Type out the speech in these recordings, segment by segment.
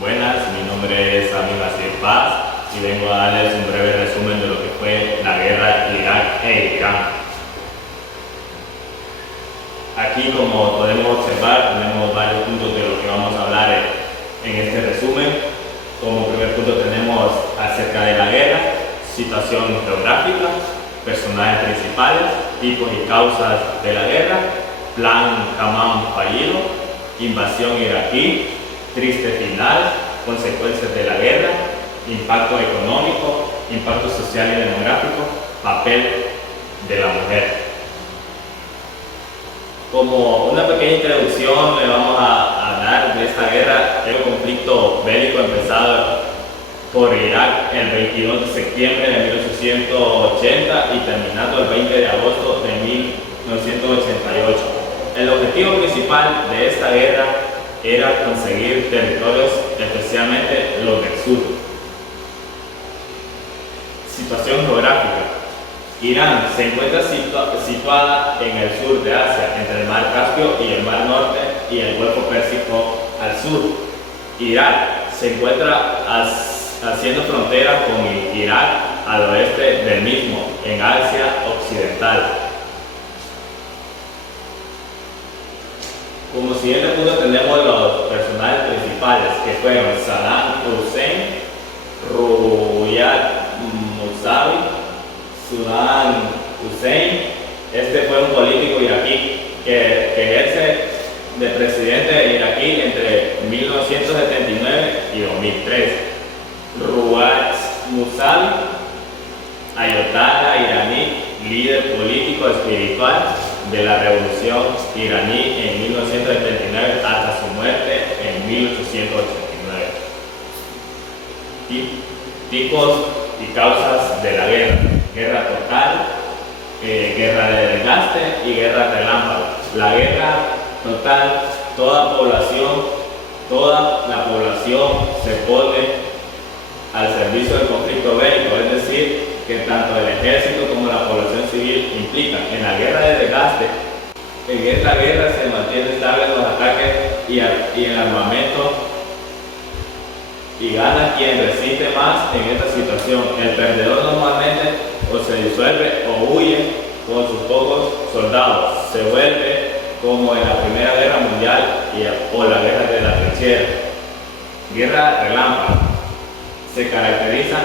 Buenas, mi nombre es Amir Nasir Paz y vengo a darles un breve resumen de lo que fue la guerra Irak e Irán. Aquí, como podemos observar, tenemos varios puntos de lo que vamos a hablar en este resumen. Como primer punto tenemos acerca de la guerra, situación geográfica, personajes principales, tipos y causas de la guerra, plan Kaman fallido, invasión iraquí, triste final, consecuencias de la guerra, impacto económico, impacto social y demográfico, papel de la mujer. Como una pequeña introducción le vamos a dar de esta guerra, el conflicto bélico empezado por Irak el 22 de septiembre de 1880 y terminando el 20 de agosto de 1988. El objetivo principal de esta guerra era conseguir territorios, especialmente los del sur. Situación geográfica. Irán se encuentra situada en el sur de Asia, entre el mar Caspio y el mar Norte y el Golfo Pérsico al sur. Irak se encuentra haciendo frontera con Irak al oeste del mismo, en Asia Occidental. Como siguiente punto tenemos los personajes principales, que fueron Saddam Hussein, Ruyad Musavi, Saddam Hussein. Este fue un político iraquí que ejerce de presidente iraquí entre 1979 y 2003. Ruyad Musavi, ayatolá iraní, líder político espiritual de la revolución iraní en 1979 hasta su muerte en 1889. Tipos y causas de la guerra: guerra total, guerra de desgaste y guerra relámpago. La guerra total, toda la población se pone al servicio del conflicto bélico, es decir, que tanto el ejército como la población civil implican. En la guerra de desgaste, en esta guerra se mantiene estable los ataques y el armamento, y gana quien resiste más en esta situación. El perdedor normalmente o se disuelve o huye con sus pocos soldados. Se vuelve como en la Primera Guerra Mundial o la guerra de la trinchera. Guerra relámpago. Se caracteriza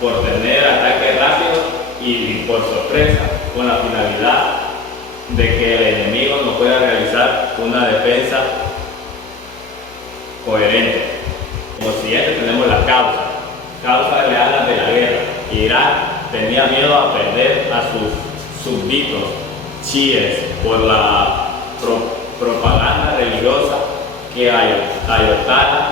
por tener ataques rápidos y por sorpresa, con la finalidad de que el enemigo no pueda realizar una defensa coherente. Como siguiente tenemos la causas reales de la guerra. Irak tenía miedo a perder a sus súbditos chiíes por la propaganda religiosa que ayatolá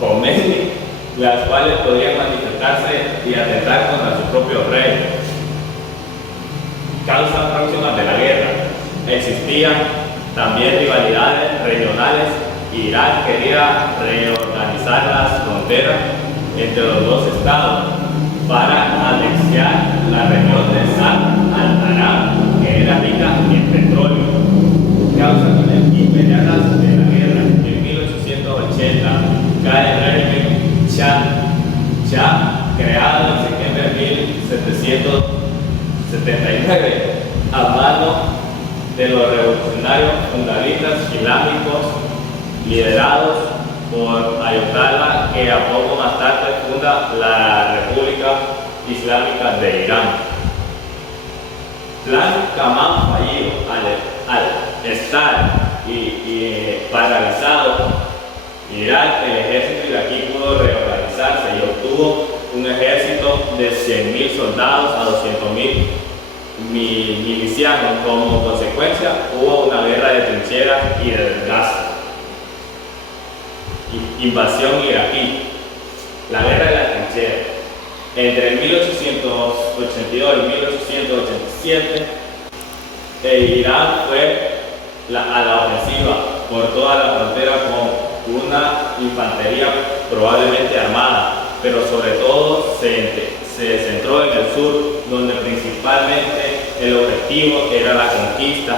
Khomeini, las cuales podrían manifestarse y atentar contra su propio rey. Causas próximas de la guerra. Existían también rivalidades regionales. Irak quería reorganizar las fronteras entre los dos estados para anexar la región de Saad al-Arab, que era rica en petróleo. Causas inmediatas de la guerra. En 1880 cae el régimen Shah, creado en septiembre de 1779 a mano de los revolucionarios fundamentalistas islámicos liderados por Ayatollah, que a poco más tarde funda la República Islámica de Irán. Plan Kaman fallido. Al estar paralizado Irak, el ejército iraquí pudo reorganizarse y obtuvo un ejército de 100.000 soldados a 200.000 milicianos. Como consecuencia, hubo una guerra de trincheras y de desgaste. Invasión iraquí. La guerra de la trinchera. Entre 1882 y 1887, Irán fue a la ofensiva por toda la frontera con una infantería probablemente armada, pero sobre todo se centró en el sur, donde principalmente el objetivo era la conquista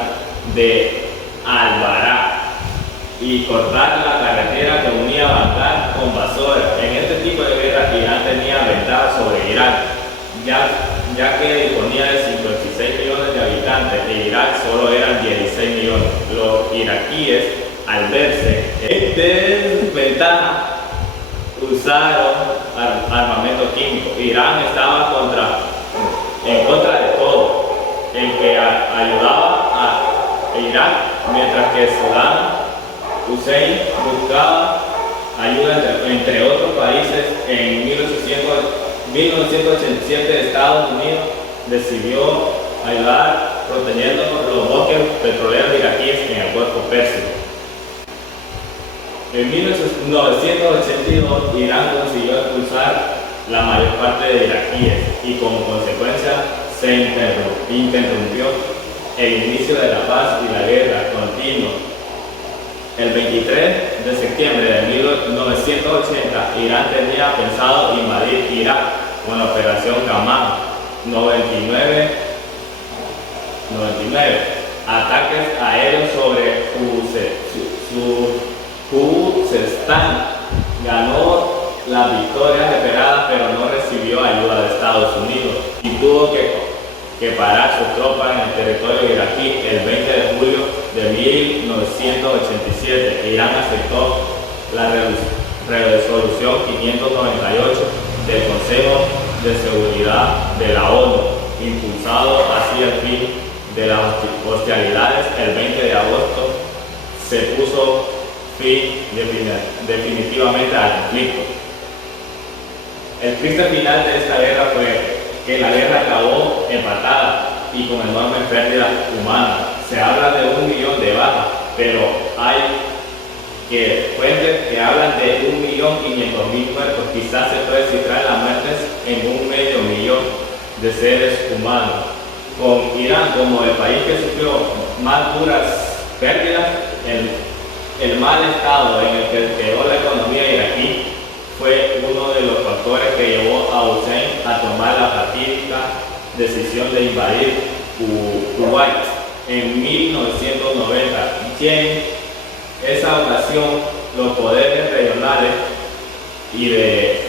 de Al-Bará y cortar la carretera que unía Bagdad con Basora. En este tipo de guerra Irán tenía ventaja sobre Irak, ya que disponía de 56 millones de habitantes e Irak solo eran 16 millones. Los iraquíes, al verse en desventaja, usaron armamento químico. Irán estaba en contra de todo el que ayudaba a Irak, mientras que Saddam Hussein buscaba ayuda entre otros países. En 1987 Estados Unidos decidió ayudar protegiendo los bosques petroleros iraquíes en el Golfo Pérsico. En 1982 Irán consiguió expulsar la mayor parte de iraquíes y como consecuencia se interrumpió el inicio de la paz y la guerra continua. El 23 de septiembre de 1980, Irán tenía pensado invadir Irak con la operación Qamar 99 ataques aéreos sobre Khuzestán. Ganó las victorias esperadas, pero no recibió ayuda de Estados Unidos y tuvo que parar sus tropas en el territorio iraquí. El 20 de julio de 1987, Irán aceptó la resolución 598 del Consejo de Seguridad de la ONU, impulsado hacia el fin de las hostilidades. El 20 de agosto se puso fin definitivamente al conflicto. El triste final de esta guerra fue que la guerra acabó empatada y con enormes pérdidas humanas. Se habla de 1 millón de bajas, pero hay fuentes que hablan de 1.500.000 muertos. Quizás se puede cifrar las muertes en 500.000 de seres humanos. Con Irán como el país que sufrió más duras pérdidas, el mal estado en el que quedó la economía iraquí fue uno de los factores que llevó a Hussein a tomar la fatídica decisión de invadir Kuwait en 1990, y en esa ocasión los poderes regionales y de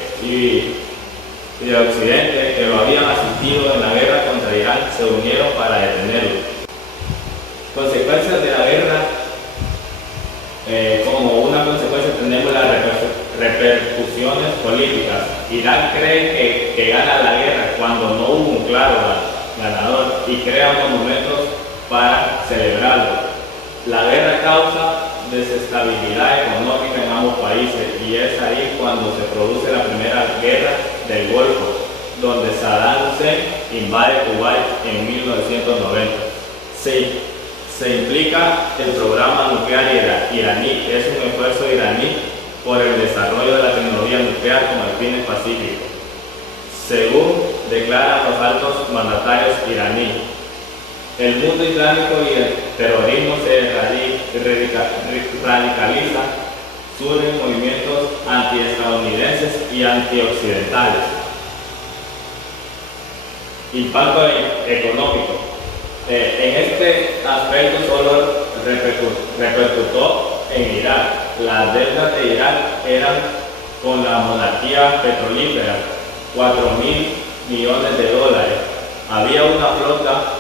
Occidente, que lo habían asistido en la guerra contra Irán, se unieron para detenerlo. Consecuencias de la guerra. Como una consecuencia tenemos las repercusiones políticas. Irán cree que gana la guerra cuando no hubo un claro ganador y crea monumentos para celebrarlo. La guerra causa desestabilidad económica en ambos países y es ahí cuando se produce la primera guerra del Golfo, donde Saddam Hussein invade Kuwait en 1990. Se implica el programa nuclear iraní. Es un esfuerzo iraní por el desarrollo de la tecnología nuclear con fines pacíficos, según declaran los altos mandatarios iraníes. El mundo islámico y el terrorismo se radicalizan, surgen movimientos antiestadounidenses y antioccidentales. Impacto económico. En este aspecto solo repercutió en Irak. Las deudas de Irak eran con la monarquía petrolífera, 4.000 millones de dólares. Había una flota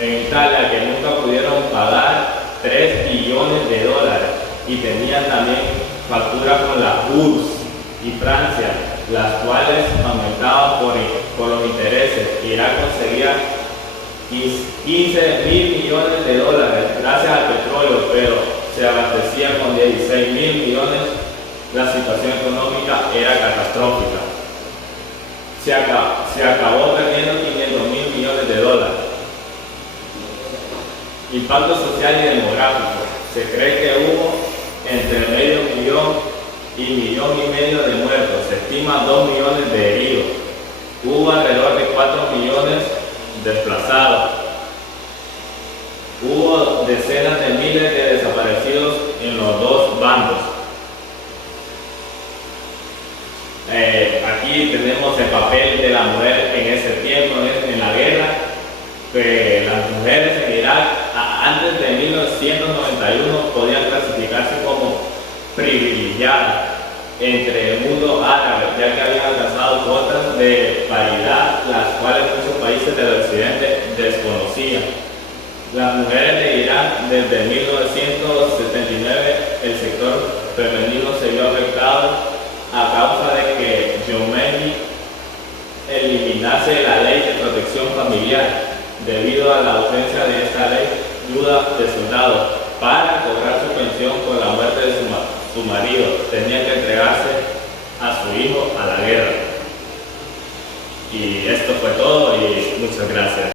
en Italia que nunca pudieron pagar 3 billones de dólares y tenían también facturas con la URSS y Francia, las cuales aumentaban por los intereses. Irak conseguía 15.000 millones de dólares gracias al petróleo, pero se abastecía con 16.000 millones. La situación económica era catastrófica. Se acabó perdiendo 500.000 millones de dólares. Impacto social y demográfico. Se cree que hubo entre medio millón y 1,5 millones de muertos. Se estima 2 millones de heridos. Hubo alrededor de 4 millones desplazados. Hubo decenas de miles de desaparecidos en los dos bandos. Aquí tenemos el papel de la mujer en ese tiempo, en la guerra. Las mujeres en Irak antes de 1991 podían privilegiada entre el mundo árabe, ya que habían alcanzado cuotas de paridad, las cuales muchos países del occidente desconocían. Las mujeres de Irán, desde 1979, el sector femenino se vio afectado a causa de que Khomeini eliminase la ley de protección familiar. Debido a la ausencia de esta ley, viudas de soldados, para cobrar su pensión por la muerte de su marido, tenían que entregarse a su hijo a la guerra. Y esto fue todo y muchas gracias.